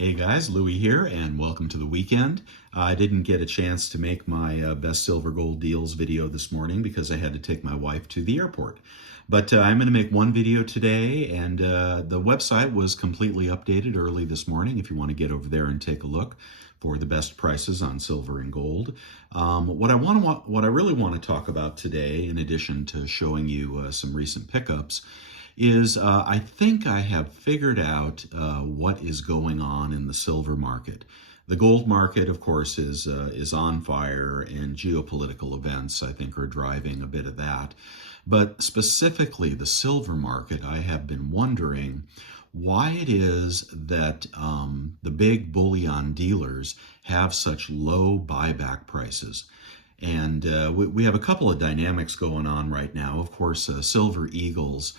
Hey guys, Louie here, and welcome to the weekend. I didn't get a chance to make my best silver gold deals video this morning because I had to take my wife to the airport. But I'm going to make one video today, and the website was completely updated early this morning if you want to get over there and take a look for the best prices on silver and gold. What I really want to talk about today, in addition to showing you some recent pickups, is I think I have figured out what is going on in the silver market. The gold market, of course, is on fire, and geopolitical events, I think, are driving a bit of that. But specifically, the silver market, I have been wondering why it is that the big bullion dealers have such low buyback prices. And we have a couple of dynamics going on right now. Of course, Silver Eagles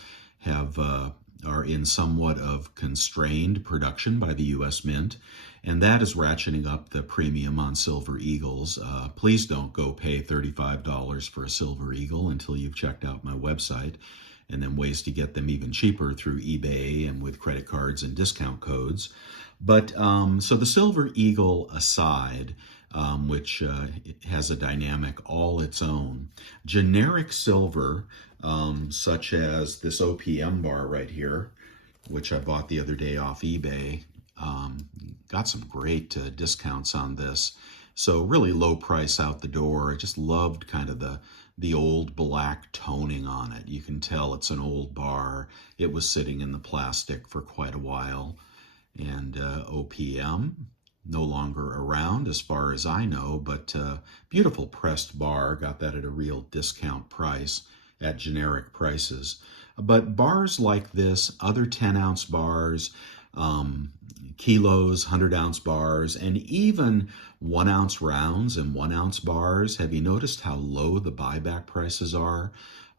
are in somewhat of constrained production by the U.S. Mint, and that is ratcheting up the premium on Silver Eagles. Please don't go pay $35 for a Silver Eagle until you've checked out my website, and then ways to get them even cheaper through eBay and with credit cards and discount codes. But so the Silver Eagle aside, which has a dynamic all its own, generic silver, such as this OPM bar right here, which I bought the other day off eBay, got some great discounts on this. So really low price out the door. I just loved kind of the old black toning on it. You can tell it's an old bar. It was sitting in the plastic for quite a while. And OPM, no longer around as far as I know, but beautiful pressed bar. Got that at a real discount price at generic prices. But bars like this, other 10-ounce bars, kilos, 100-ounce bars, and even 1-ounce rounds and 1-ounce bars, have you noticed how low the buyback prices are?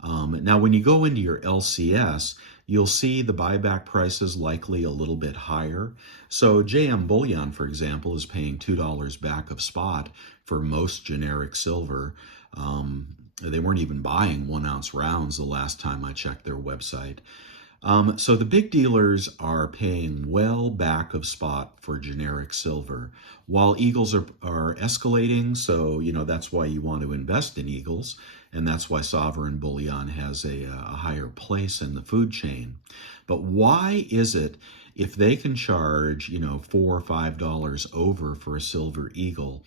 Now, when you go into your LCS, you'll see the buyback prices likely a little bit higher. So JM Bullion, for example, is paying $2 back of spot for most generic silver. They weren't even buying 1-ounce rounds the last time I checked their website. So the big dealers are paying well back of spot for generic silver, while Eagles are escalating. So, that's why you want to invest in Eagles, and that's why sovereign bullion has a higher place in the food chain. But why is it, if they can charge, $4 or $5 over for a silver Eagle,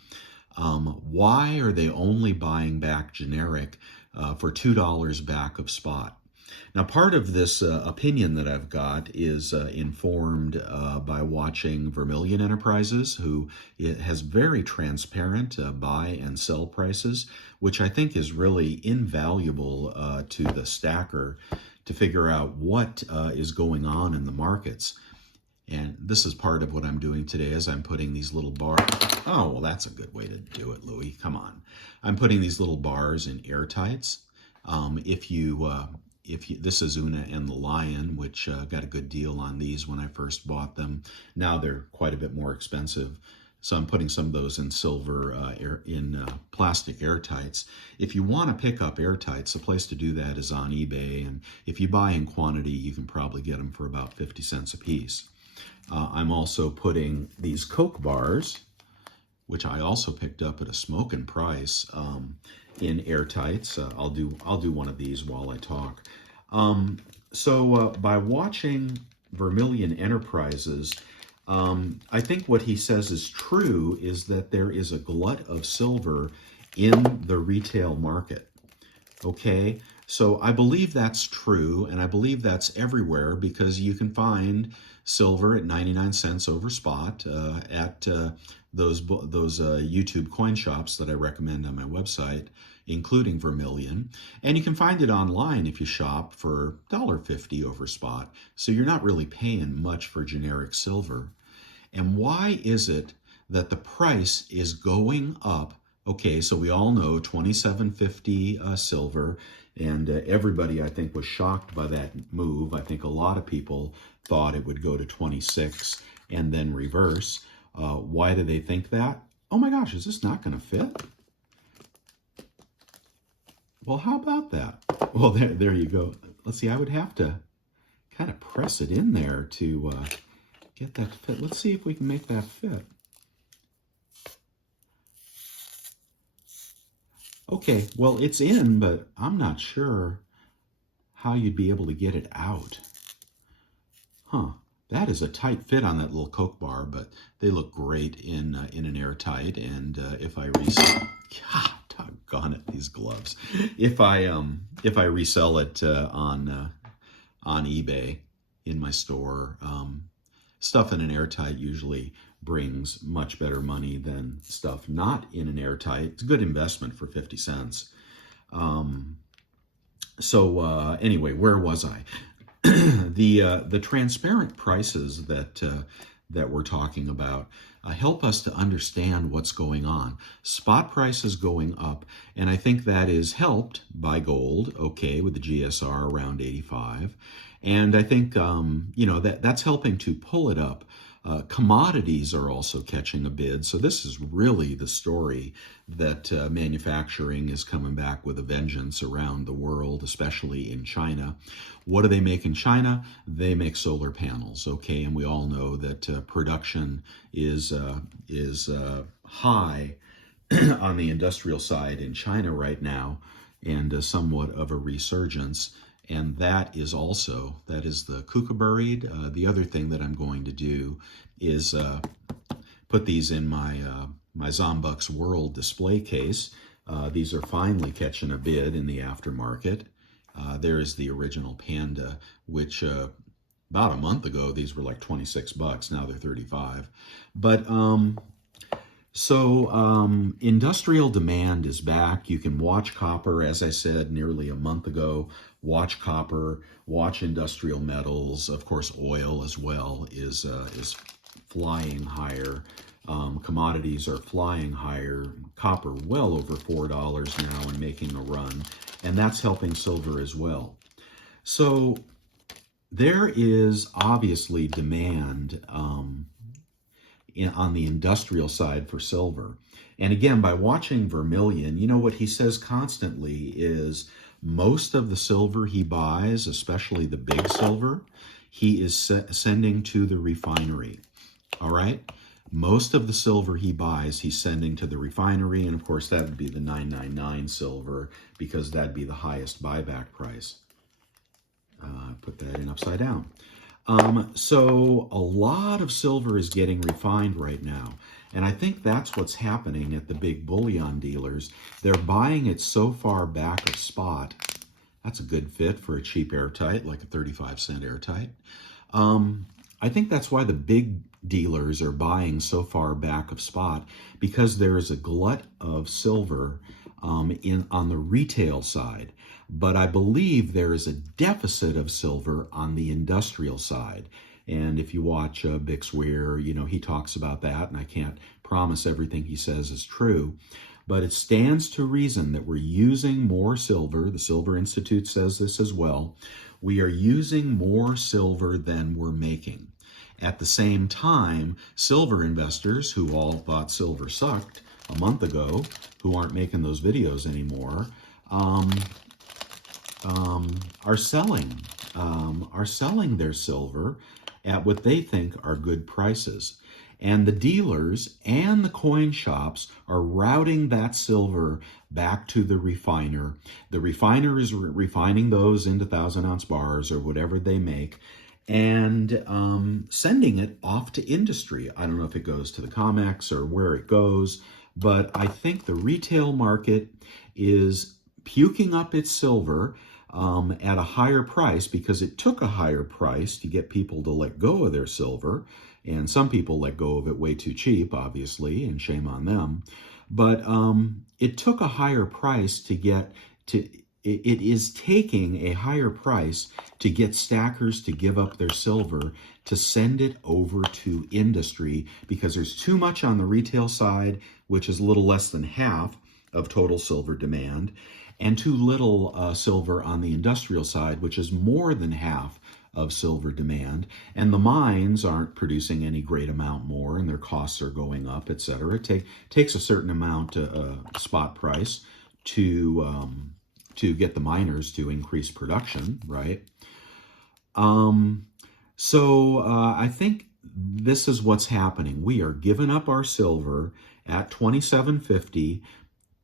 why are they only buying back generic for $2 back of spot? Now, part of this opinion that I've got is informed by watching Vermilion Enterprises, who has very transparent buy and sell prices, which I think is really invaluable to the stacker to figure out what is going on in the markets. And this is part of what I'm doing today is I'm putting these little bars. Oh, well, that's a good way to do it, Louie. Come on. I'm putting these little bars in airtights. This is Una and the Lion, which got a good deal on these when I first bought them. Now they're quite a bit more expensive. So I'm putting some of those in silver, plastic airtights. If you want to pick up airtights, the place to do that is on eBay. And if you buy in quantity, you can probably get them for about 50 cents a piece. I'm also putting these Coke bars, which I also picked up at a smoking price, in airtights. I'll do one of these while I talk. So by watching Vermilion Enterprises, I think what he says is true is that there is a glut of silver in the retail market. Okay, so I believe that's true, and I believe that's everywhere because you can find silver at 99 cents over spot at those YouTube coin shops that I recommend on my website, including Vermilion. And you can find it online if you shop for $1.50 over spot. So you're not really paying much for generic silver. And why is it that the price is going up? Okay, so we all know $27.50 silver, and everybody, I think, was shocked by that move. I think a lot of people thought it would go to 26 and then reverse. Why do they think that? Oh my gosh, is this not going to fit? Well, how about that? Well, there you go. Let's see, I would have to kind of press it in there to get that to fit. Let's see if we can make that fit. Okay, well, it's in, but I'm not sure how you'd be able to get it out. Huh. That is a tight fit on that little Coke bar, but they look great in an airtight. And if I resell, God, doggone it, these gloves. If I resell it on eBay in my store, stuff in an airtight usually brings much better money than stuff not in an airtight. It's a good investment for 50 cents. Anyway, where was I? The transparent prices that we're talking about help us to understand what's going on. Spot prices going up, and I think that is helped by gold, okay, with the GSR around 85. And I think that's helping to pull it up. Commodities are also catching a bid. So this is really the story that manufacturing is coming back with a vengeance around the world, especially in China. What do they make in China? They make solar panels, okay? And we all know that production is high on the industrial side in China right now, and somewhat of a resurgence. And that is the kookaburried. The other thing that I'm going to do is put these in my Zombucks World display case. These are finally catching a bid in the aftermarket. There is the original Panda, which about a month ago, these were like 26 bucks. Now they're 35. But industrial demand is back. You can watch copper, as I said nearly a month ago. Watch copper, watch industrial metals. Of course, oil as well is flying higher. Commodities are flying higher. Copper well over $4 now and making a run, and that's helping silver as well. So there is obviously demand on the industrial side for silver. And again, by watching Vermilion, you know what he says constantly is most of the silver he buys, especially the big silver, he is sending to the refinery. All right? Most of the silver he buys, he's sending to the refinery. And of course, that would be the 999 silver because that'd be the highest buyback price. Put that in upside down. So a lot of silver is getting refined right now. And I think that's what's happening at the big bullion dealers. They're buying it so far back of spot. That's a good fit for a cheap airtight, like a 35-cent airtight. I think that's why the big dealers are buying so far back of spot, because there is a glut of silver on the retail side. But I believe there is a deficit of silver on the industrial side. And if you watch Bix Weir, he talks about that, and I can't promise everything he says is true. But it stands to reason that we're using more silver. The Silver Institute says this as well. We are using more silver than we're making. At the same time, silver investors who all thought silver sucked a month ago, who aren't making those videos anymore, are selling their silver at what they think are good prices. And the dealers and the coin shops are routing that silver back to the refiner. The refiner is refining those into 1,000-ounce bars or whatever they make, and sending it off to industry. I don't know if it goes to the COMEX or where it goes, but I think the retail market is puking up its silver at a higher price because it took a higher price to get people to let go of their silver. And some people let go of it way too cheap, obviously, and shame on them. But it took a higher price to get to, it is taking a higher price to get stackers to give up their silver to send it over to industry because there's too much on the retail side, which is a little less than half of total silver demand, and too little silver on the industrial side, which is more than half of silver demand. And the mines aren't producing any great amount more, and their costs are going up, etc. It takes a certain amount spot price to get the miners to increase production, right? I think this is what's happening. We are giving up our silver at $27.50,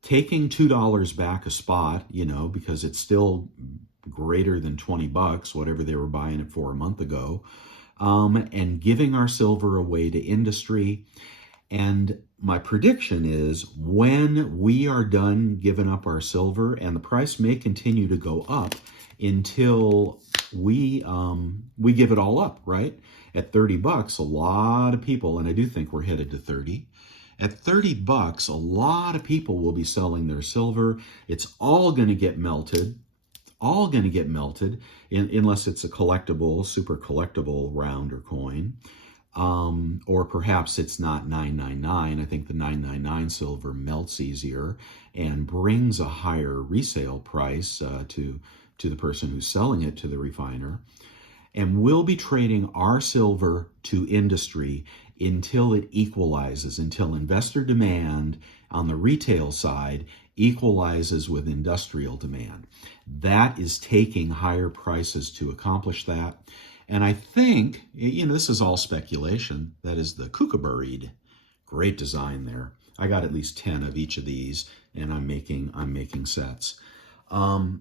taking $2 back a spot, because it's still greater than 20 bucks, whatever they were buying it for a month ago, and giving our silver away to industry. And my prediction is when we are done giving up our silver, and the price may continue to go up until we give it all up, right? At 30 bucks, a lot of people, and I do think we're headed to 30. At 30 bucks, a lot of people will be selling their silver. It's all going to get melted. Unless it's a collectible, super collectible round or coin. Or perhaps it's not 999. I think the 999 silver melts easier and brings a higher resale price to the person who's selling it to the refiner. And we'll be trading our silver to industry until it equalizes, until investor demand on the retail side equalizes with industrial demand. That is taking higher prices to accomplish that. And I think, this is all speculation, that is the kookaburra. Great design there. I got at least 10 of each of these, and I'm making sets. I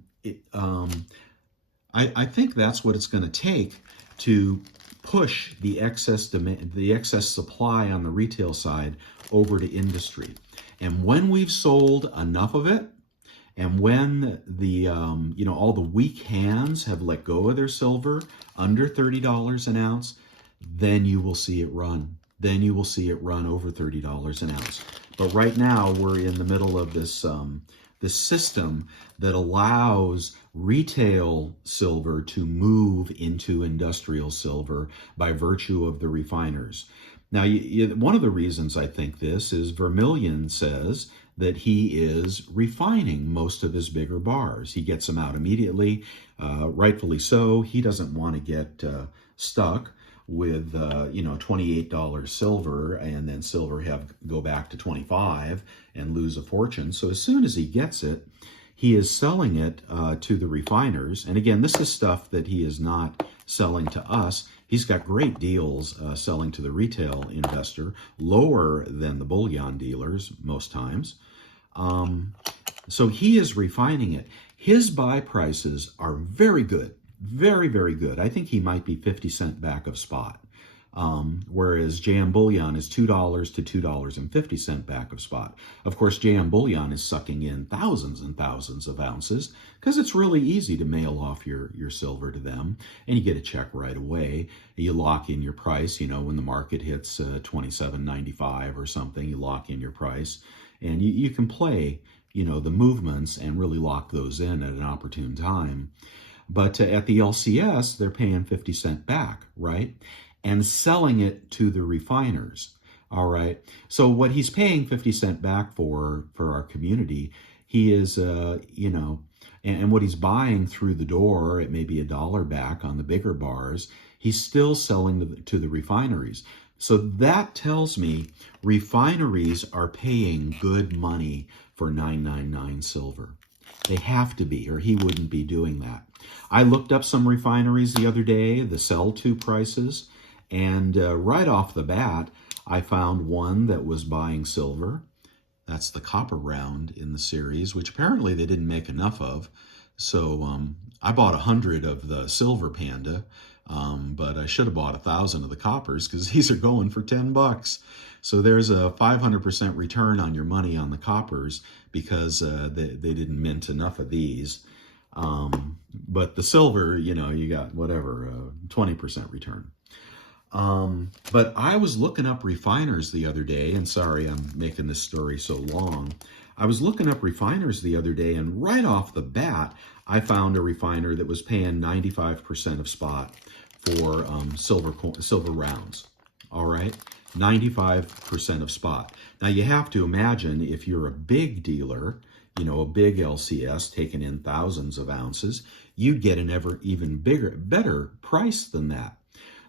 think that's what it's going to take to push the excess demand, the excess supply on the retail side over to industry. And when we've sold enough of it, and when the all the weak hands have let go of their silver under $30 an ounce, then you will see it run. Then you will see it run over $30 an ounce. But right now we're in the middle of this this system that allows retail silver to move into industrial silver by virtue of the refiners. Now, one of the reasons I think this is Vermilion says that he is refining most of his bigger bars. He gets them out immediately, rightfully so. He doesn't want to get stuck with $28 silver and then silver go back to 25 and lose a fortune. So as soon as he gets it, he is selling it to the refiners. And again, this is stuff that he is not selling to us. He's got great deals selling to the retail investor, lower than the bullion dealers most times. So he is refining it. His buy prices are very good. Very, very good. I think he might be 50 cent back of spot. Whereas JM Bullion is $2 to $2.50 back of spot. Of course, JM Bullion is sucking in thousands and thousands of ounces because it's really easy to mail off your silver to them and you get a check right away. You lock in your price, when the market hits $27.95 or something, you lock in your price and you can play, the movements and really lock those in at an opportune time. But at the LCS, they're paying 50 cent back, right? And selling it to the refiners, all right? So what he's paying 50 cent back for our community, he is, and what he's buying through the door, it may be $1 back on the bigger bars, he's still selling to the refineries. So that tells me refineries are paying good money for 999 silver. They have to be, or he wouldn't be doing that. I looked up some refineries the other day, the sell-to prices, and right off the bat, I found one that was buying silver. That's the copper round in the series, which apparently they didn't make enough of. So I bought 100 of the silver panda, but I should have bought 1,000 of the coppers because these are going for 10 bucks. So there's a 500% return on your money on the coppers because they didn't mint enough of these. But the silver, you got whatever, 20% return. But I was looking up refiners the other day, and sorry I'm making this story so long. I was looking up refiners the other day, and right off the bat, I found a refiner that was paying 95% of spot for silver rounds. All right, 95% of spot. Now you have to imagine if you're a big dealer, a big LCS taking in thousands of ounces, you'd get an even better price than that.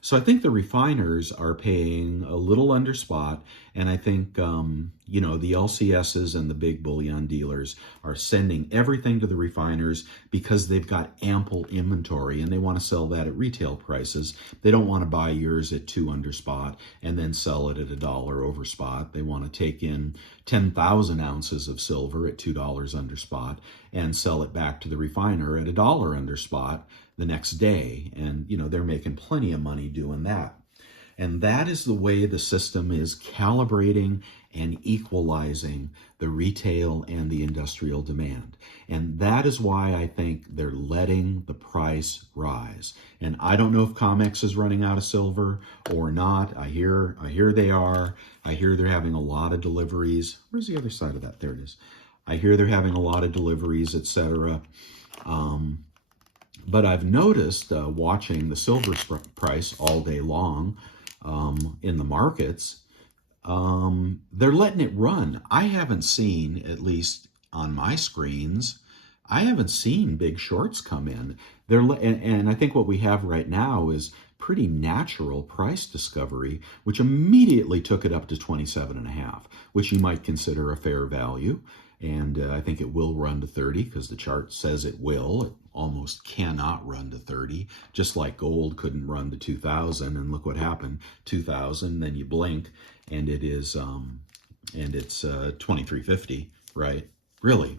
So I think the refiners are paying a little under spot, and I think the LCSs and the big bullion dealers are sending everything to the refiners because they've got ample inventory and they want to sell that at retail prices. They don't want to buy yours at $2 under spot and then sell it at $1 over spot. They want to take in 10,000 ounces of silver at $2 under spot and sell it back to the refiner at $1 under spot the next day. And, they're making plenty of money doing that. And that is the way the system is calibrating and equalizing the retail and the industrial demand. And that is why I think they're letting the price rise. And I don't know if COMEX is running out of silver or not. I hear they are. I hear they're having a lot of deliveries. Where's the other side of that? There it is. I hear they're having a lot of deliveries, etc. But I've noticed watching the silver price all day long in the markets, they're letting it run. I haven't seen, at least on my screens, I haven't seen big shorts come in. And I think what we have right now is pretty natural price discovery, which immediately took it up to 27.5, which you might consider a fair value. And I think it will run to 30 because the chart says it will. It almost cannot run to 30, just like gold couldn't run to 2,000. And look what happened, 2,000. Then you blink, and it's 23.50, right? Really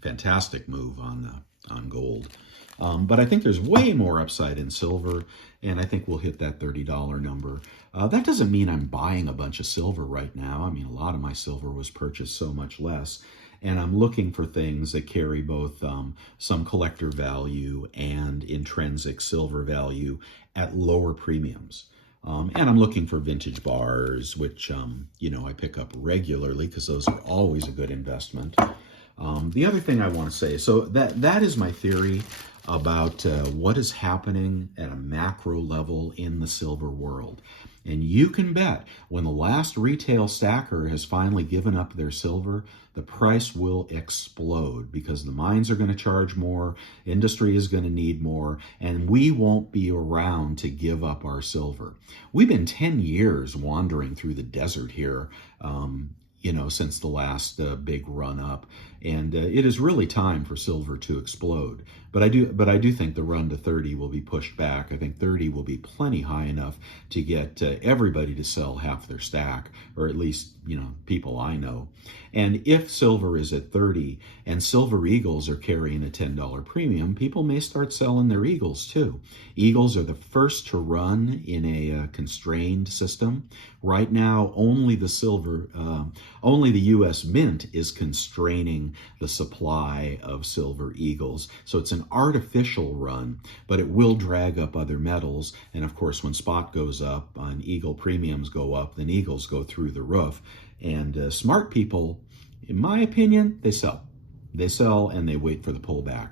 fantastic move on gold. But I think there's way more upside in silver, and I think we'll hit that $30 number. That doesn't mean I'm buying a bunch of silver right now. I mean, a lot of my silver was purchased so much less. And I'm looking for things that carry both some collector value and intrinsic silver value at lower premiums. And I'm looking for vintage bars, which, I pick up regularly because those are always a good investment. The other thing I want to say, so that is my theory about what is happening at a macro level in the silver world. And you can bet when the last retail stacker has finally given up their silver, the price will explode because the mines are going to charge more, industry is going to need more, and we won't be around to give up our silver. We've been 10 years wandering through the desert here, since the last big run up, and it is really time for silver to explode. But I do think the run to 30 will be pushed back. I think 30 will be plenty high enough to get everybody to sell half their stack, or at least people I know. And if silver is at 30 and silver eagles are carrying a $10 premium, people may start selling their eagles too. Eagles are the first to run in a constrained system. Right now, only the U.S. Mint is constraining the supply of silver eagles. So it's an artificial run, but it will drag up other metals. And of course, when spot goes up and eagle premiums go up, then eagles go through the roof. And smart people, in my opinion, they sell. They sell and they wait for the pullback.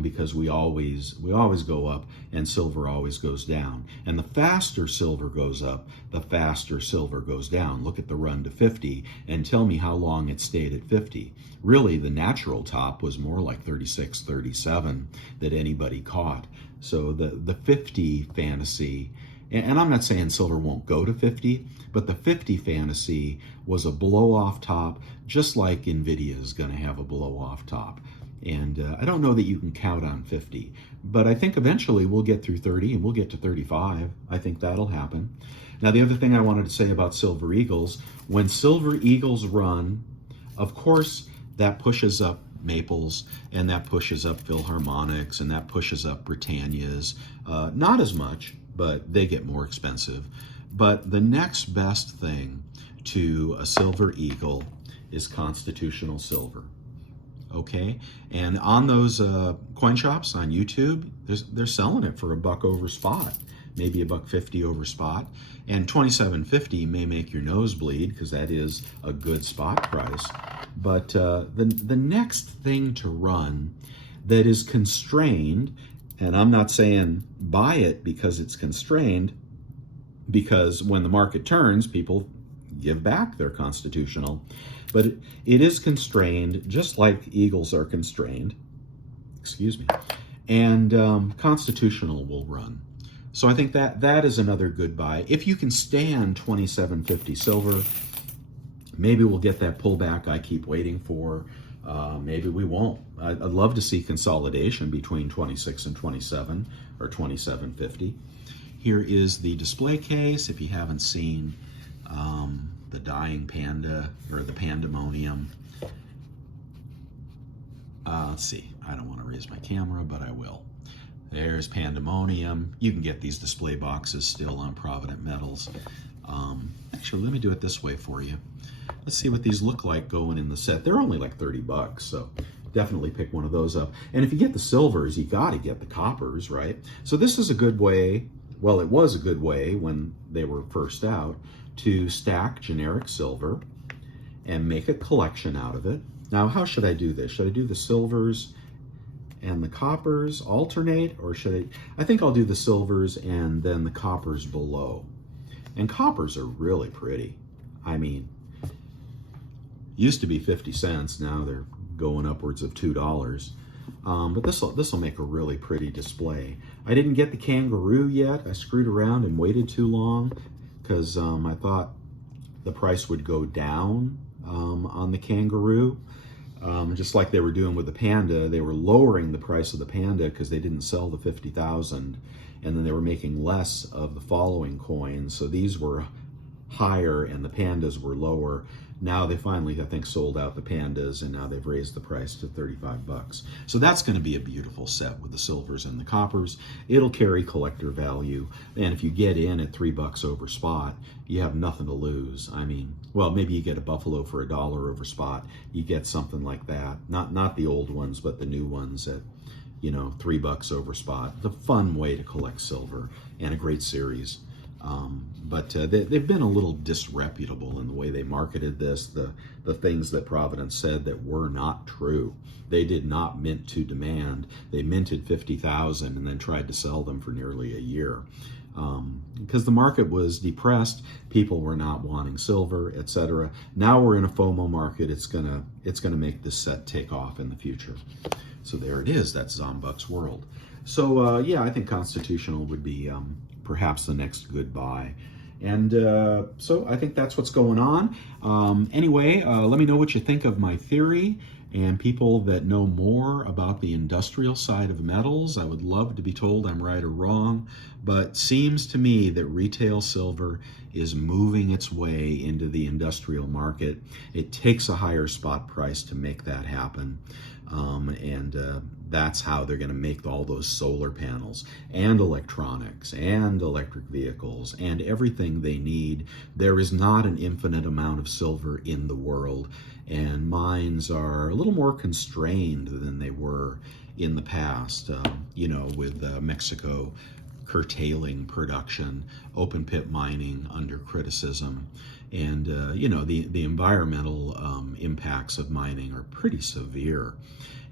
Because we always go up and silver always goes down. And the faster silver goes up, the faster silver goes down. Look at the run to 50 and tell me how long it stayed at 50. Really, the natural top was more like 36, 37 that anybody caught. So the 50 fantasy, and I'm not saying silver won't go to 50, but the 50 fantasy was a blow-off top, just like NVIDIA is going to have a blow-off top. And I don't know that you can count on 50, but I think eventually we'll get through 30 and we'll get to 35. I think that'll happen. Now, the other thing I wanted to say about silver eagles, when silver eagles run, of course, that pushes up maples and that pushes up Philharmonics and that pushes up Britannias. Not as much, but they get more expensive. But the next best thing to a silver eagle is constitutional silver. Okay, and on those coin shops on YouTube, they're selling it for $1 over spot, maybe $1.50 over spot, and $27.50 may make your nose bleed because that is a good spot price. But the next thing to run that is constrained, and I'm not saying buy it because it's constrained, because when the market turns, people give back their constitutional. But it is constrained, just like eagles are constrained, and constitutional will run. So I think that is another good buy. If you can stand 27.50 silver, maybe we'll get that pullback I keep waiting for. Maybe we won't. I'd love to see consolidation between 26 and 27 or 27.50. Here is the display case. If you haven't seen the dying panda or the pandemonium. Let's see. I don't want to raise my camera, but I will. There's pandemonium. You can get these display boxes still on Provident Metals. Actually, let me do it this way for you. Let's see what these look like going in the set. They're only like 30 bucks, so definitely pick one of those up. And if you get the silvers, you got to get the coppers, right? So this is a good way, well, it was a good way when they were first out, to stack generic silver and make a collection out of it. Now, how should I do this? Should I do the silvers and the coppers alternate, or should I think I'll do the silvers and then the coppers below. And coppers are really pretty. I mean, used to be 50 cents, now they're going upwards of $2. But this will make a really pretty display. I didn't get the kangaroo yet. I screwed around and waited too long because I thought the price would go down on the kangaroo. Just like they were doing with the panda, they were lowering the price of the panda because they didn't sell the 50,000, and then they were making less of the following coins. So these were higher and the pandas were lower. Now they finally, I think, sold out the pandas, and now they've raised the price to 35 bucks. So that's going to be a beautiful set with the silvers and the coppers. It'll carry collector value, and if you get in at $3 over spot, you have nothing to lose. I mean, well, maybe you get a buffalo for $1 over spot. You get something like that. Not the old ones, but the new ones at, you know, $3 over spot. It's a fun way to collect silver and a great series. But they've been a little disreputable in the way they marketed this, the things that Providence said that were not true. They did not mint to demand. They minted 50,000 and then tried to sell them for nearly a year. Because the market was depressed, people were not wanting silver, etc. Now we're in a FOMO market. It's gonna make this set take off in the future. So there it is. That's Zombuck's world. So yeah, I think Constitutional would be perhaps the next good buy. And so I think that's what's going on. Anyway, let me know what you think of my theory, and people that know more about the industrial side of metals. I would love to be told I'm right or wrong, but seems to me that retail silver is moving its way into the industrial market. It takes a higher spot price to make that happen. That's how they're going to make all those solar panels and electronics and electric vehicles and everything they need. There is not an infinite amount of silver in the world, and mines are a little more constrained than they were in the past, you know, with Mexico curtailing production, open pit mining under criticism, and you know, the environmental impacts of mining are pretty severe.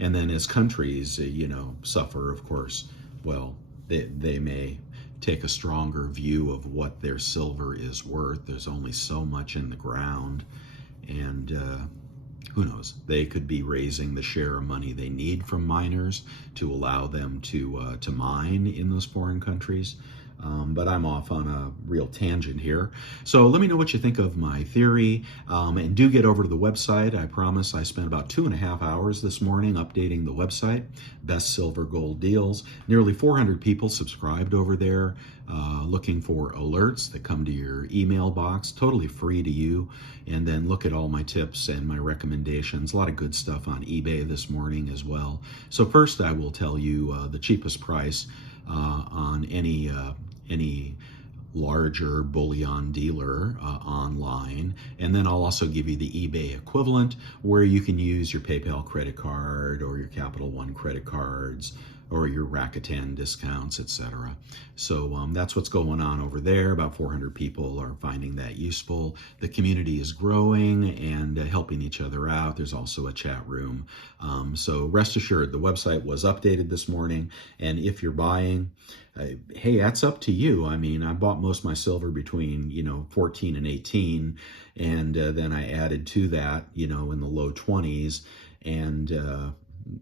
And then as countries, you know, suffer, of course, well, they may take a stronger view of what their silver is worth. There's only so much in the ground, and who knows? They could be raising the share of money they need from miners to allow them to mine in those foreign countries. But I'm off on a real tangent here. So let me know what you think of my theory, and do get over to the website. I promise I spent about 2.5 hours this morning updating the website, Best Silver Gold Deals. Nearly 400 people subscribed over there, looking for alerts that come to your email box, totally free to you. And then look at all my tips and my recommendations. A lot of good stuff on eBay this morning as well. So first I will tell you the cheapest price on any larger bullion dealer online, and then I'll also give you the eBay equivalent where you can use your PayPal credit card or your Capital One credit cards or your Rakuten discounts, etc. So that's what's going on over there. About 400 people are finding that useful. The community is growing and helping each other out. There's also a chat room. So rest assured, the website was updated this morning, and if you're buying, hey, that's up to you. I mean, I bought most of my silver between, you know, 14 and 18, and then I added to that, you know, in the low 20s, and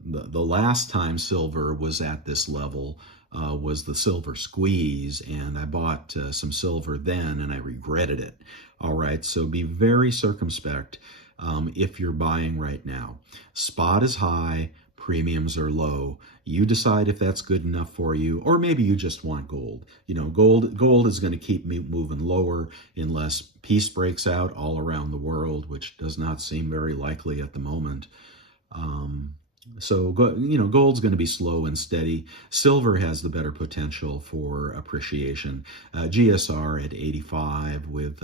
the last time silver was at this level was the silver squeeze, and I bought some silver then, and I regretted it. All right, so be very circumspect if you're buying right now. Spot is high, premiums are low. You decide if that's good enough for you, or maybe you just want gold. You know, gold is going to keep me moving lower unless peace breaks out all around the world, which does not seem very likely at the moment. So, gold's going to be slow and steady. Silver has the better potential for appreciation. GSR at 85 with,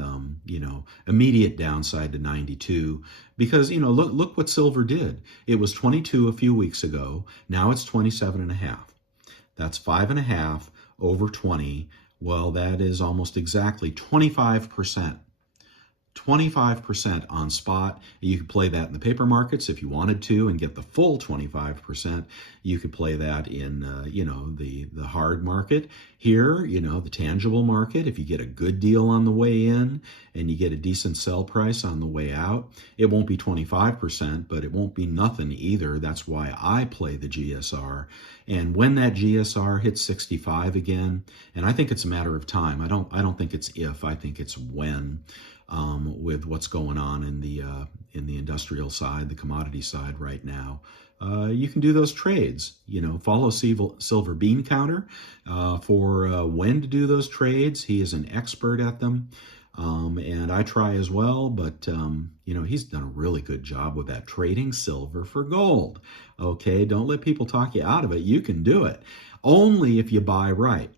immediate downside to 92. Because, look what silver did. It was 22 a few weeks ago. Now it's 27 and a half. That's 5.5 over 20. Well, that is almost exactly 25%. 25% on spot. You could play that in the paper markets if you wanted to and get the full 25%. You could play that in, the hard market. Here, the tangible market, if you get a good deal on the way in and you get a decent sell price on the way out, it won't be 25%, but it won't be nothing either. That's why I play the GSR. And when that GSR hits 65 again, and I think it's a matter of time. I don't think it's if, I think it's when. With what's going on in the industrial side, the commodity side right now, you can do those trades. Follow Silver Bean Counter for when to do those trades. He is an expert at them, and I try as well. But he's done a really good job with that, trading silver for gold. Okay, don't let people talk you out of it. You can do it only if you buy right.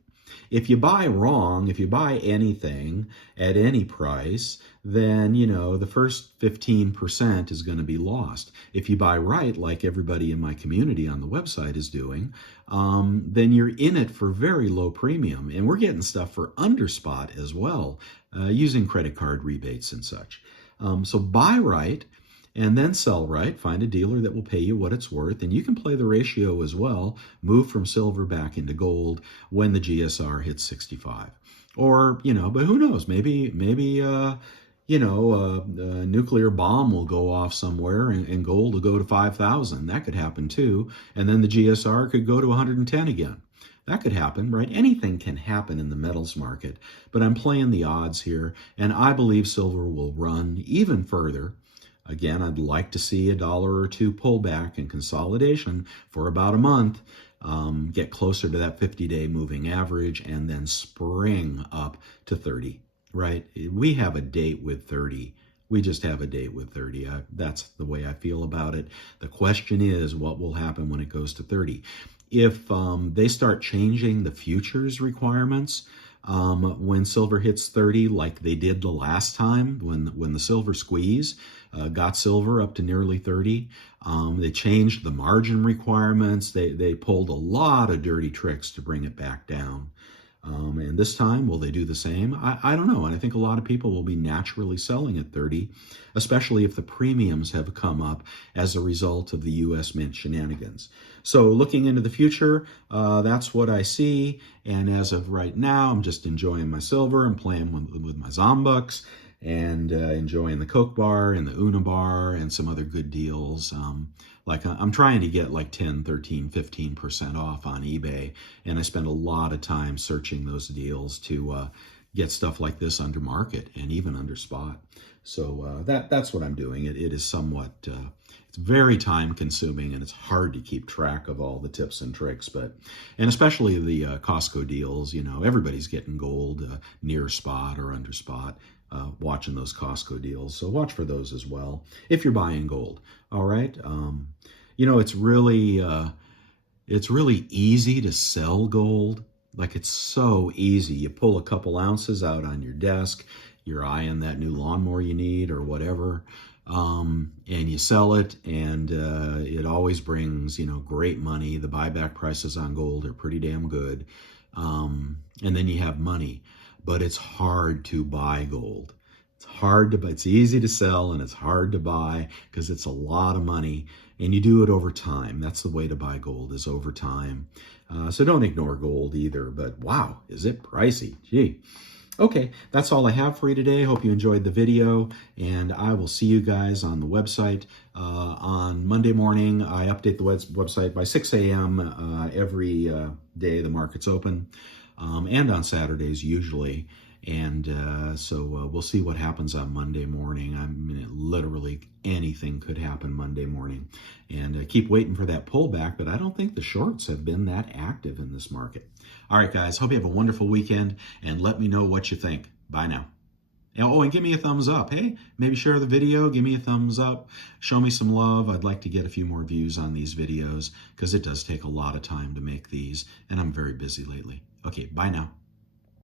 If you buy wrong, if you buy anything at any price, then, the first 15% is going to be lost. If you buy right, like everybody in my community on the website is doing, then you're in it for very low premium. And we're getting stuff for under spot as well, using credit card rebates and such. So buy right. And then sell right, find a dealer that will pay you what it's worth, and you can play the ratio as well, move from silver back into gold when the GSR hits 65. Or, but who knows, maybe a nuclear bomb will go off somewhere and gold will go to 5,000. That could happen too, and then the GSR could go to 110 again. That could happen, right? Anything can happen in the metals market, but I'm playing the odds here, and I believe silver will run even further. Again, I'd like to see $1 or $2 pullback and consolidation for about a month, get closer to that 50-day moving average, and then spring up to 30, right? We have a date with 30. We just have a date with 30. That's the way I feel about it. The question is, what will happen when it goes to 30? If they start changing the futures requirements, when silver hits 30, like they did the last time when the silver squeeze got silver up to nearly 30. They changed the margin requirements. They pulled a lot of dirty tricks to bring it back down. And this time, will they do the same? I don't know. And I think a lot of people will be naturally selling at 30, especially if the premiums have come up as a result of the U.S. Mint shenanigans. So looking into the future, that's what I see. And as of right now, I'm just enjoying my silver and playing with my Zombucks and enjoying the Coke bar and the Una bar and some other good deals. Like I'm trying to get like 10, 13, 15% off on eBay. And I spend a lot of time searching those deals to get stuff like this under market and even under spot. So that's what I'm doing. It is somewhat, it's very time consuming and it's hard to keep track of all the tips and tricks, and especially the Costco deals, everybody's getting gold near spot or under spot. Watching those Costco deals. So watch for those as well if you're buying gold. All right. It's really easy to sell gold. Like it's so easy. You pull a couple ounces out on your desk, you're eyeing that new lawnmower you need or whatever, and you sell it, and it always brings, great money. The buyback prices on gold are pretty damn good. And then you have money. But it's hard to buy gold. It's easy to sell and it's hard to buy because it's a lot of money and you do it over time. That's the way to buy gold, is over time. So don't ignore gold either, but wow, is it pricey? Gee. Okay, that's all I have for you today. Hope you enjoyed the video, and I will see you guys on the website on Monday morning. I update the website by 6 a.m. Every day the market's open, and on Saturdays usually. And so we'll see what happens on Monday morning. I mean, literally anything could happen Monday morning. And keep waiting for that pullback, but I don't think the shorts have been that active in this market. All right, guys, hope you have a wonderful weekend, and let me know what you think. Bye now. Oh, and give me a thumbs up. Hey, maybe share the video, give me a thumbs up, show me some love. I'd like to get a few more views on these videos because it does take a lot of time to make these, and I'm very busy lately. Okay, bye now.